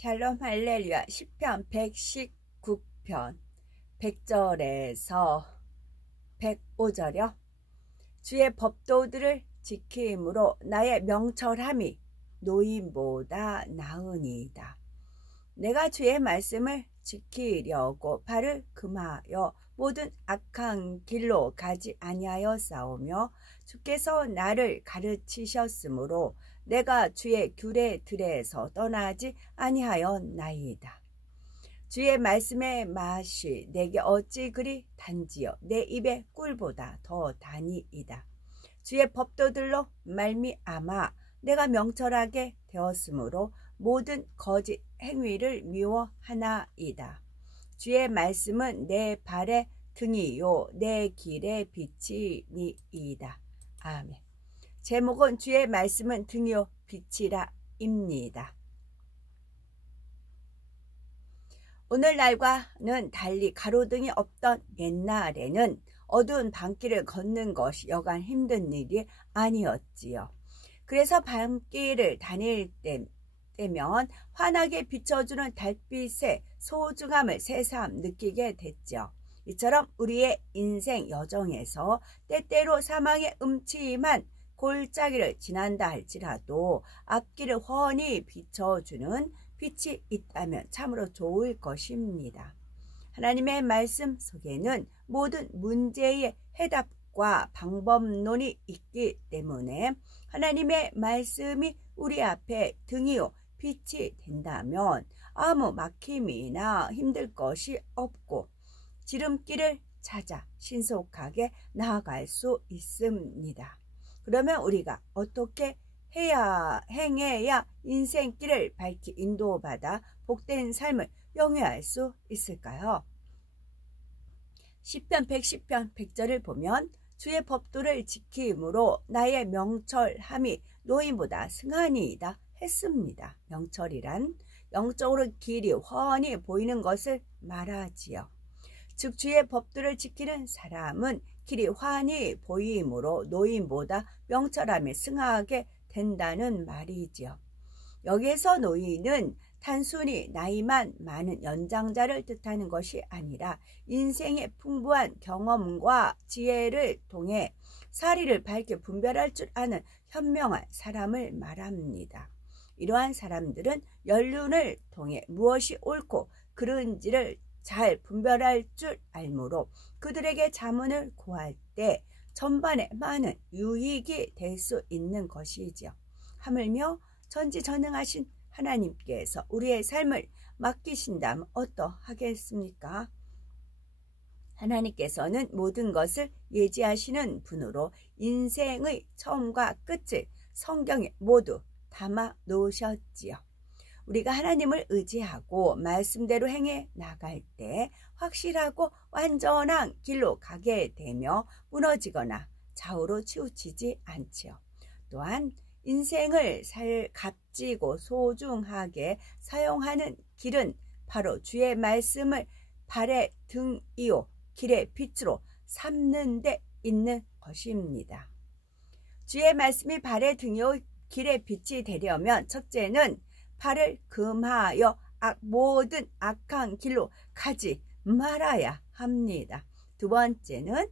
샬롬 할렐루야. 시편 119편 100절에서 105절이요. 주의 법도들을 지킴으로 나의 명철함이 노임보다 나으니이다. 내가 주의 말씀을 지키려고 발을 금하여 모든 악한 길로 가지 아니하였사오며 주께서 나를 가르치셨으므로 내가 주의 규례들에서 떠나지 아니하였나이다. 주의 말씀의 맛이 내게 어찌 그리 단지요 내 입의 꿀보다 더 다니이다. 주의 법도들로 말미암아 내가 명철하게 되었으므로 모든 거짓 행위를 미워하나이다. 주의 말씀은 내 발의 등이요 내 길의 빛이니이다. 아멘. 제목은 주의 말씀은 등이요 빛이라 입니다. 오늘날과는 달리 가로등이 없던 옛날에는 어두운 밤길을 걷는 것이 여간 힘든 일이 아니었지요. 그래서 밤길을 다닐 때면 환하게 비춰주는 달빛의 소중함을 새삼 느끼게 됐죠. 이처럼 우리의 인생 여정에서 때때로 사망의 음침한 골짜기를 지난다 할지라도 앞길을 훤히 비춰주는 빛이 있다면 참으로 좋을 것입니다. 하나님의 말씀 속에는 모든 문제의 해답과 방법론이 있기 때문에 하나님의 말씀이 우리 앞에 등이요 빛이 된다면 아무 막힘이나 힘들 것이 없고 지름길을 찾아 신속하게 나아갈 수 있습니다. 그러면 우리가 어떻게 행해야 인생길을 밝히 인도받아 복된 삶을 영위할 수 있을까요? 시편 110편 100절을 보면 주의 법도를 지킴으로 나의 명철함이 노인보다 승하니이다 했습니다. 명철이란 영적으로 길이 훤히 보이는 것을 말하지요. 즉 주의 법도를 지키는 사람은 길이 환히 보이므로 노인보다 명철함이 승하게 된다는 말이지요. 여기에서 노인은 단순히 나이만 많은 연장자를 뜻하는 것이 아니라 인생의 풍부한 경험과 지혜를 통해 사리를 밝게 분별할 줄 아는 현명한 사람을 말합니다. 이러한 사람들은 연륜을 통해 무엇이 옳고 그른지를 잘 분별할 줄 알므로 그들에게 자문을 구할 때 전반에 많은 유익이 될 수 있는 것이지요. 하물며 전지전능하신 하나님께서 우리의 삶을 맡기신다면 어떠하겠습니까? 하나님께서는 모든 것을 예지하시는 분으로 인생의 처음과 끝을 성경에 모두 담아 놓으셨지요. 우리가 하나님을 의지하고 말씀대로 행해 나갈 때 확실하고 완전한 길로 가게 되며 무너지거나 좌우로 치우치지 않지요. 또한 인생을 값지고 소중하게 사용하는 길은 바로 주의 말씀을 발의 등이요 길의 빛으로 삼는 데 있는 것입니다. 주의 말씀이 발의 등이요 길의 빛이 되려면 첫째는 발을 금하여 모든 악한 길로 가지 말아야 합니다. 두 번째는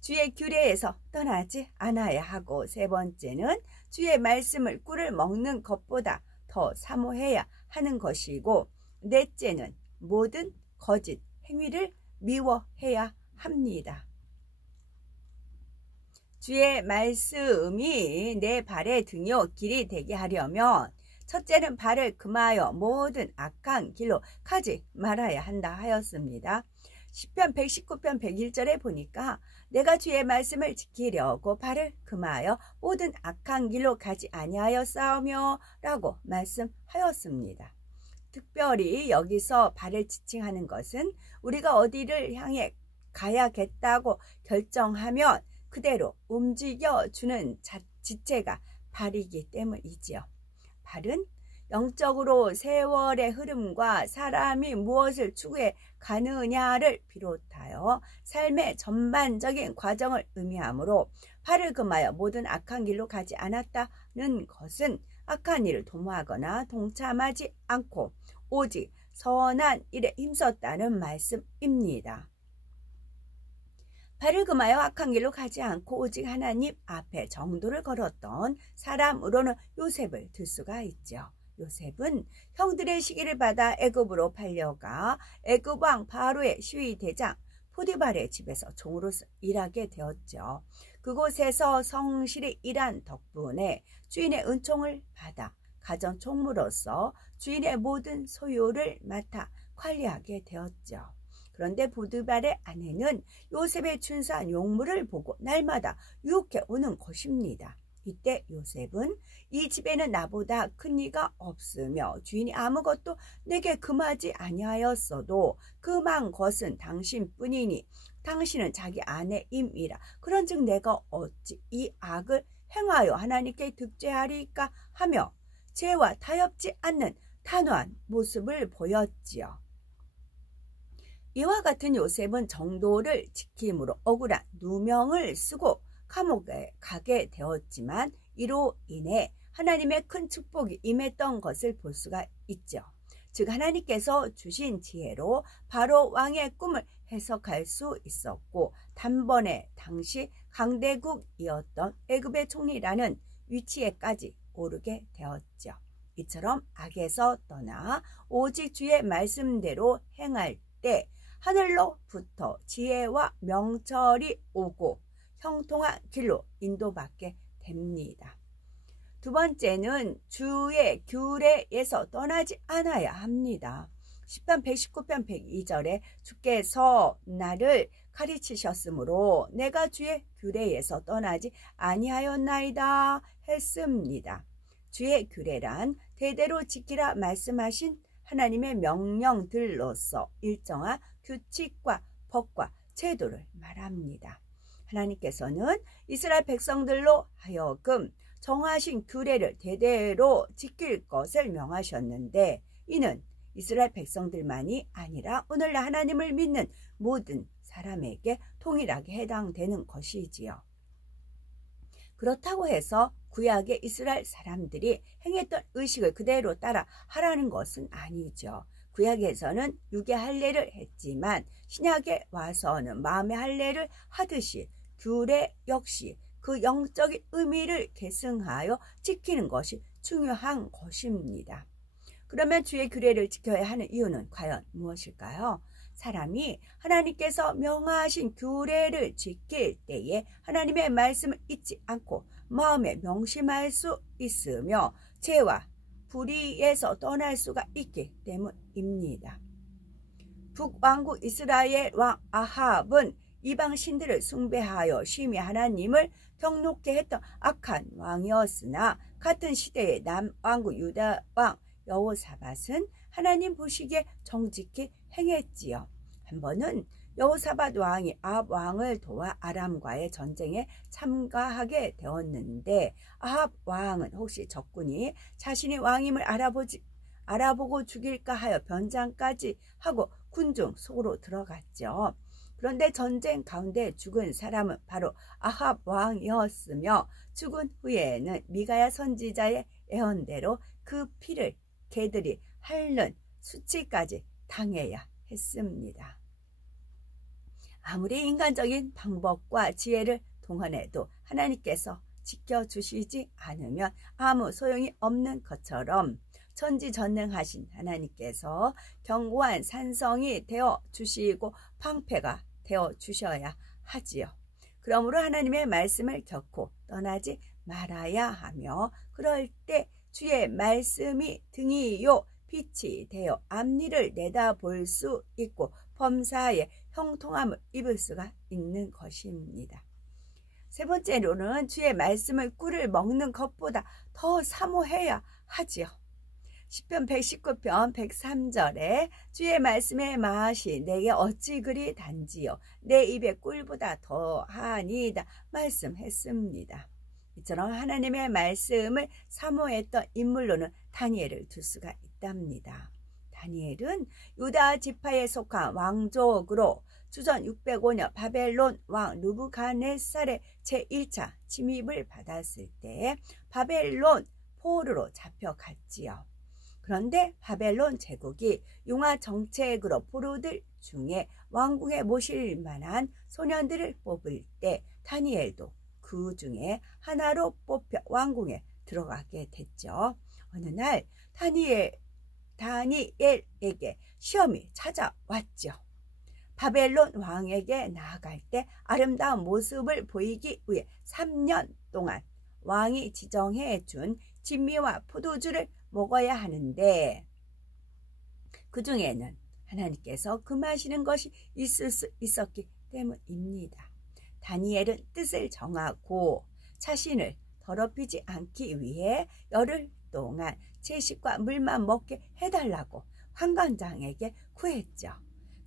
주의 규례에서 떠나지 않아야 하고 세 번째는 주의 말씀을 꿀을 먹는 것보다 더 사모해야 하는 것이고 넷째는 모든 거짓 행위를 미워해야 합니다. 주의 말씀이 내 발의 등이요 길이 되게 하려면 첫째는 발을 금하여 모든 악한 길로 가지 말아야 한다 하였습니다. 시편 119편 101절에 보니까 내가 주의 말씀을 지키려고 발을 금하여 모든 악한 길로 가지 아니하였사오며 라고 말씀하였습니다. 특별히 여기서 발을 지칭하는 것은 우리가 어디를 향해 가야겠다고 결정하면 그대로 움직여주는 지체가 발이기 때문이지요. 발은 영적으로 세월의 흐름과 사람이 무엇을 추구해 가느냐를 비롯하여 삶의 전반적인 과정을 의미하므로 발을 금하여 모든 악한 길로 가지 않았다는 것은 악한 일을 도모하거나 동참하지 않고 오직 선한 일에 힘썼다는 말씀입니다. 발을 금하여 악한 길로 가지 않고 오직 하나님 앞에 정도를 걸었던 사람으로는 요셉을 들 수가 있죠. 요셉은 형들의 시기를 받아 애굽으로 팔려가 애굽 왕 바로의 시위대장 포디발의 집에서 종으로서 일하게 되었죠. 그곳에서 성실히 일한 덕분에 주인의 은총을 받아 가정총무로서 주인의 모든 소유를 맡아 관리하게 되었죠. 그런데 포디발의 아내는 요셉의 준수한 용모를 보고 날마다 유혹해 오는 것입니다. 이때 요셉은 이 집에는 나보다 큰 이가 없으며 주인이 아무것도 내게 금하지 아니하였어도 금한 것은 당신뿐이니 당신은 자기 아내임이라. 그런즉 내가 어찌 이 악을 행하여 하나님께 득죄하리까 하며 죄와 타협지 않는 단호한 모습을 보였지요. 이와 같은 요셉은 정도를 지킴으로 억울한 누명을 쓰고 감옥에 가게 되었지만 이로 인해 하나님의 큰 축복이 임했던 것을 볼 수가 있죠. 즉 하나님께서 주신 지혜로 바로 왕의 꿈을 해석할 수 있었고 단번에 당시 강대국이었던 애굽의 총리라는 위치에까지 오르게 되었죠. 이처럼 악에서 떠나 오직 주의 말씀대로 행할 때 하늘로부터 지혜와 명철이 오고 형통한 길로 인도받게 됩니다. 두 번째는 주의 규례에서 떠나지 않아야 합니다. 시편 119편 102절에 주께서 나를 가르치셨으므로 내가 주의 규례에서 떠나지 아니하였나이다 했습니다. 주의 규례란 대대로 지키라 말씀하신 하나님의 명령들로서 일정한 규칙과 법과 제도를 말합니다. 하나님께서는 이스라엘 백성들로 하여금 정하신 규례를 대대로 지킬 것을 명하셨는데 이는 이스라엘 백성들만이 아니라 오늘날 하나님을 믿는 모든 사람에게 동일하게 해당되는 것이지요. 그렇다고 해서 구약의 이스라엘 사람들이 행했던 의식을 그대로 따라 하라는 것은 아니죠. 구약에서는 육의 할례를 했지만 신약에 와서는 마음의 할례를 하듯이 규례 역시 그 영적인 의미를 계승하여 지키는 것이 중요한 것입니다. 그러면 주의 규례를 지켜야 하는 이유는 과연 무엇일까요? 사람이 하나님께서 명하신 규례를 지킬 때에 하나님의 말씀을 잊지 않고 마음에 명심할 수 있으며 죄와 불의에서 떠날 수가 있기 때문입니다. 북왕국 이스라엘 왕 아합은 이방 신들을 숭배하여 심히 하나님을 경록케 했던 악한 왕이었으나 같은 시대의 남왕국 유다 왕 여호사밧은 하나님 보시기에 정직히 행했지요. 한 번은 여호사밧 왕이 아합 왕을 도와 아람과의 전쟁에 참가하게 되었는데 아합 왕은 혹시 적군이 자신이 왕임을 알아보고 죽일까 하여 변장까지 하고 군중 속으로 들어갔죠. 그런데 전쟁 가운데 죽은 사람은 바로 아합 왕이었으며 죽은 후에는 미가야 선지자의 예언대로 그 피를 개들이 핥는 수치까지 당해야 했습니다. 아무리 인간적인 방법과 지혜를 동원해도 하나님께서 지켜주시지 않으면 아무 소용이 없는 것처럼 천지전능하신 하나님께서 견고한 산성이 되어주시고 방패가 되어주셔야 하지요. 그러므로 하나님의 말씀을 결코 떠나지 말아야 하며 그럴 때 주의 말씀이 등이요 빛이 되어 앞니를 내다볼 수 있고 범사에 형통함을 입을 수가 있는 것입니다. 세 번째로는 주의 말씀을 꿀을 먹는 것보다 더 사모해야 하지요. 시편 119편 103절에 주의 말씀의 맛이 내게 어찌 그리 단지요 내 입에 꿀보다 더하니이다 말씀했습니다. 이처럼 하나님의 말씀을 사모했던 인물로는 다니엘을 둘 수가 있답니다. 다니엘은 유다 지파에 속한 왕족으로 주전 605년 바벨론 왕 느부갓네살의 제1차 침입을 받았을 때 바벨론 포로로 잡혀갔지요. 그런데 바벨론 제국이 융화 정책으로 포로들 중에 왕궁에 모실 만한 소년들을 뽑을 때 다니엘도 그 중에 하나로 뽑혀 왕궁에 들어가게 됐죠. 어느 날 다니엘에게 시험이 찾아왔죠. 바벨론 왕에게 나아갈 때 아름다운 모습을 보이기 위해 3년 동안 왕이 지정해 준 진미와 포도주를 먹어야 하는데 그 중에는 하나님께서 금하시는 것이 있을 수 있었기 때문입니다. 다니엘은 뜻을 정하고 자신을 더럽히지 않기 위해 열흘 동안 채식과 물만 먹게 해달라고 환관장에게 구했죠.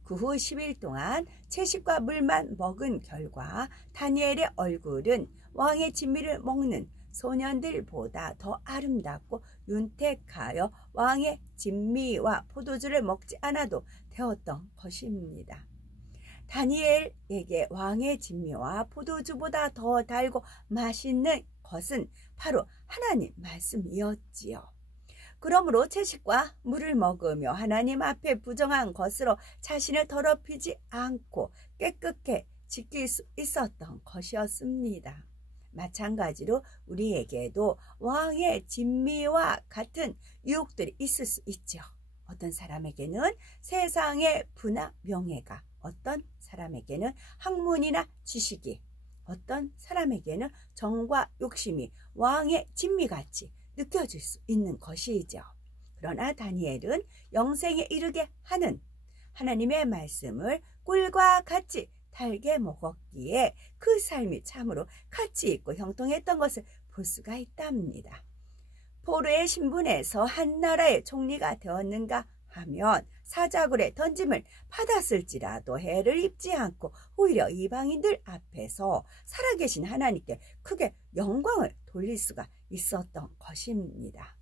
그 후 10일 동안 채식과 물만 먹은 결과 다니엘의 얼굴은 왕의 진미를 먹는 소년들보다 더 아름답고 윤택하여 왕의 진미와 포도주를 먹지 않아도 되었던 것입니다. 다니엘에게 왕의 진미와 포도주보다 더 달고 맛있는 것은 바로 하나님 말씀이었지요. 그러므로 채식과 물을 먹으며 하나님 앞에 부정한 것으로 자신을 더럽히지 않고 깨끗게 지킬 수 있었던 것이었습니다. 마찬가지로 우리에게도 왕의 진미와 같은 유혹들이 있을 수 있죠. 어떤 사람에게는 세상의 부나 명예가, 어떤 사람에게는 학문이나 지식이, 어떤 사람에게는 정과 욕심이 왕의 진미같이 느껴질 수 있는 것이죠. 그러나 다니엘은 영생에 이르게 하는 하나님의 말씀을 꿀과 같이 달게 먹었기에 그 삶이 참으로 가치 있고 형통했던 것을 볼 수가 있답니다. 포로의 신분에서 한 나라의 총리가 되었는가 하면 사자굴에 던짐을 받았을지라도 해를 입지 않고 오히려 이방인들 앞에서 살아계신 하나님께 크게 영광을 돌릴 수가 있었던 것입니다.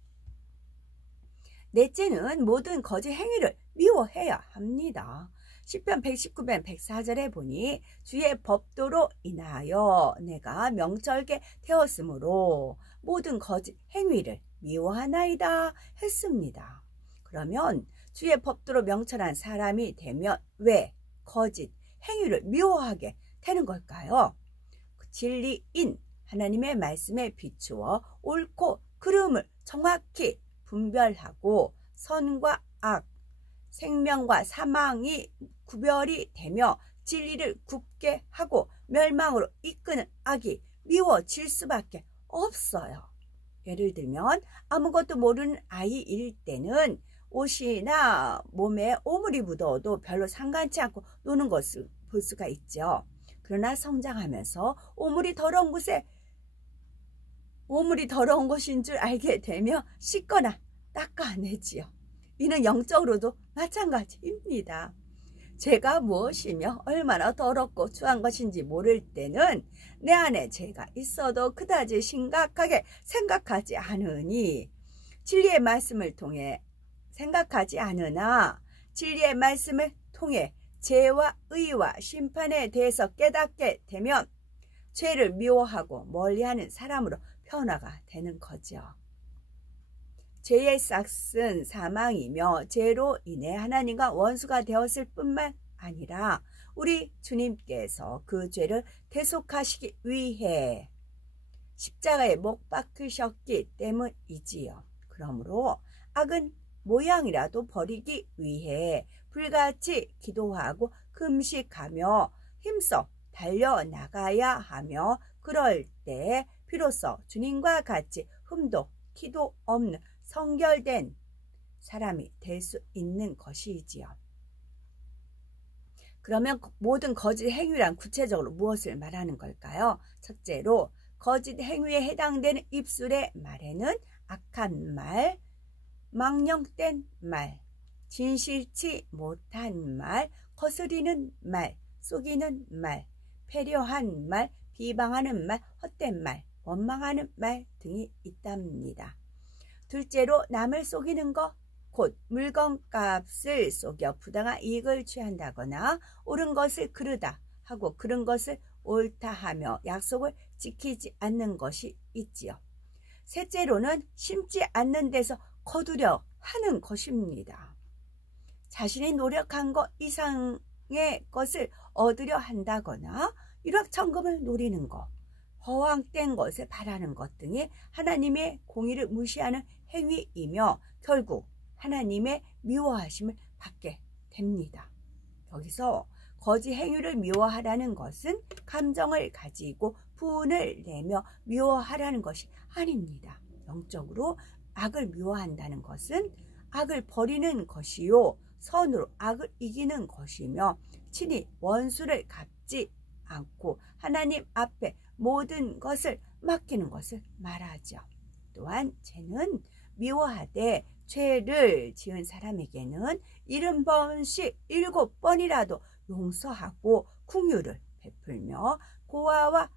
넷째는 모든 거짓 행위를 미워해야 합니다. 시편 119편 104절에 보니 주의 법도로 인하여 내가 명철게 되었으므로 모든 거짓 행위를 미워하나이다 했습니다. 그러면 주의 법도로 명철한 사람이 되면 왜 거짓 행위를 미워하게 되는 걸까요? 진리인 하나님의 말씀에 비추어 옳고 그름을 정확히 분별하고 선과 악, 생명과 사망이 구별이 되며 진리를 굽게 하고 멸망으로 이끄는 악이 미워질 수밖에 없어요. 예를 들면 아무것도 모르는 아이일 때는 옷이나 몸에 오물이 묻어도 별로 상관치 않고 노는 것을 볼 수가 있죠. 그러나 성장하면서 오물이 더러운 것인 줄 알게 되며 씻거나 닦아내지요. 이는 영적으로도 마찬가지입니다. 죄가 무엇이며 얼마나 더럽고 추한 것인지 모를 때는 내 안에 죄가 있어도 그다지 심각하게 생각하지 않으니 진리의 말씀을 통해 생각하지 않으나 진리의 말씀을 통해 죄와 의와 심판에 대해서 깨닫게 되면 죄를 미워하고 멀리하는 사람으로 변화가 되는 거죠. 죄의 싹은 사망이며 죄로 인해 하나님과 원수가 되었을 뿐만 아니라 우리 주님께서 그 죄를 대속하시기 위해 십자가에 못 박히셨기 때문이지요. 그러므로 악은 모양이라도 버리기 위해 불같이 기도하고 금식하며 힘써 달려나가야 하며 그럴 때 비로소 주님과 같이 흠도 티도 없는 성결된 사람이 될 수 있는 것이지요. 그러면 모든 거짓 행위란 구체적으로 무엇을 말하는 걸까요? 첫째로 거짓 행위에 해당되는 입술의 말에는 악한 말, 망령된 말, 진실치 못한 말, 거스리는 말, 속이는 말, 패려한 말, 비방하는 말, 헛된 말, 원망하는 말 등이 있답니다. 둘째로 남을 속이는 것, 곧 물건값을 속여 부당한 이익을 취한다거나 옳은 것을 그르다 하고 그른 것을 옳다 하며 약속을 지키지 않는 것이 있지요. 셋째로는 심지 않는 데서 거두려 하는 것입니다. 자신이 노력한 것 이상의 것을 얻으려 한다거나 일확천금을 노리는 것, 허황된 것을 바라는 것 등이 하나님의 공의를 무시하는 행위이며 결국 하나님의 미워하심을 받게 됩니다. 여기서 거짓 행위를 미워하라는 것은 감정을 가지고 분을 내며 미워하라는 것이 아닙니다. 영적으로 악을 미워한다는 것은 악을 버리는 것이요 선으로 악을 이기는 것이며 친히 원수를 갚지 않고 하나님 앞에 모든 것을 맡기는 것을 말하죠. 또한 죄는 미워하되 죄를 지은 사람에게는 70번씩 7번이라도 용서하고 긍휼을 베풀며 고아와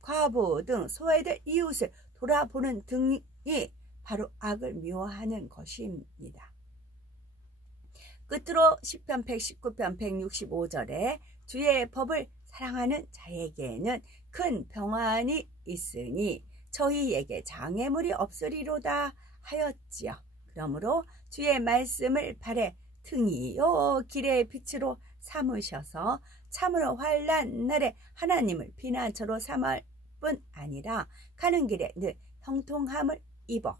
과부 등 소외될 이웃을 돌아보는 등이 바로 악을 미워하는 것입니다. 끝으로 시편 119편 165절에 주의 법을 사랑하는 자에게는 큰 평안이 있으니 저희에게 장애물이 없으리로다 하였지요. 그러므로 주의 말씀을 발에 등이요 길의 빛으로 삼으셔서 참으로 환난 날에 하나님을 피난처로 삼을 뿐 아니라 가는 길에 늘 형통함을 입어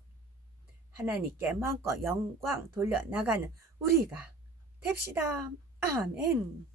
하나님께 마음껏 영광 돌려 나가는 우리가 됩시다. 아멘.